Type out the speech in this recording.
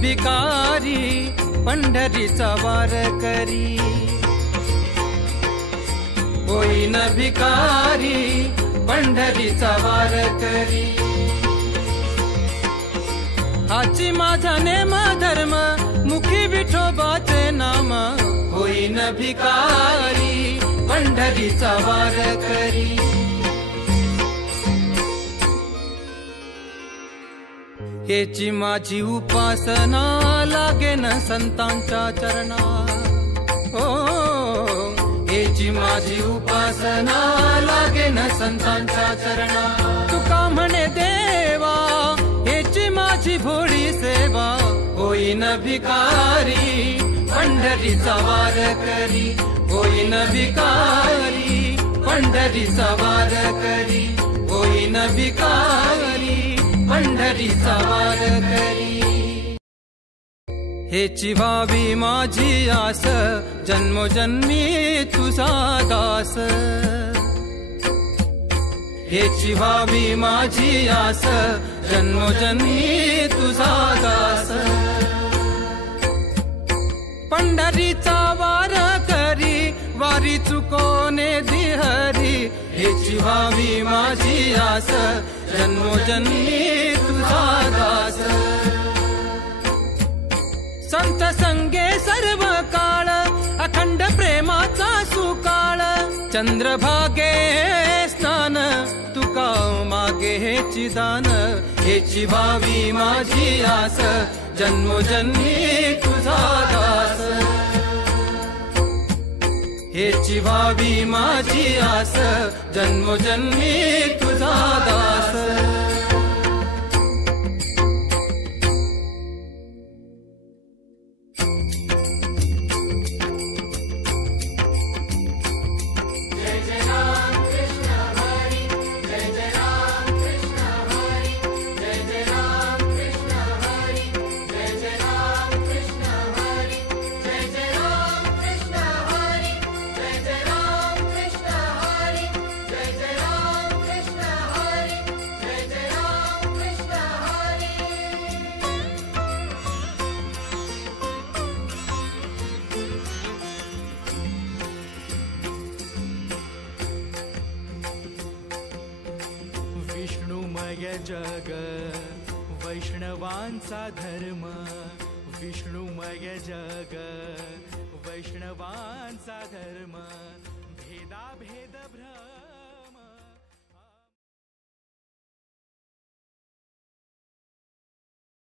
भिकारी पंढरीचा वार करी, होईन भिकारी पंढरीचा वार करी। हाची माझा नेम धर्म मुखी विठोबाचे नाम, होईन भिकारी पंढरीचा वार करी। हेची माझी उपासना लागेन संतांच्या चरणा, हो हेची माझी उपासना लागेन संतांच्या चरणा। तुका म्हणे देवा हेची माझी भोळी सेवा, होईन भिकारी पंढरीचा वार करी, होईन भिकारी पंढरीचा वार करी, होईन भिकारी पंढरीचा वार करी। हेची व्हावी माझी आस जन्मोजन्मी तुझा दास, हेची व्हावी माझी आस जन्मोजन्मी तुझा दास। पंढरीचा वार करी वारी चुकोने दिहरी, हेची व्हावी माझी आस जन्मोजन्मी तुझा दास। संत संगे सर्व काळ अखंड प्रेमाचा सुकाळ, चंद्रभागे स्नान तुका मागे हेची दान, हेची व्हावी माझी आस जन्मोजन्मी तुझा दास। हेची व्हावी माझी आस जन्मोजन्मी तुझा दास। विष्णुमय जग वैष्णवांचा धर्म, विष्णुमय जग वैष्णवांचा धर्म, भेदाभेद भ्रम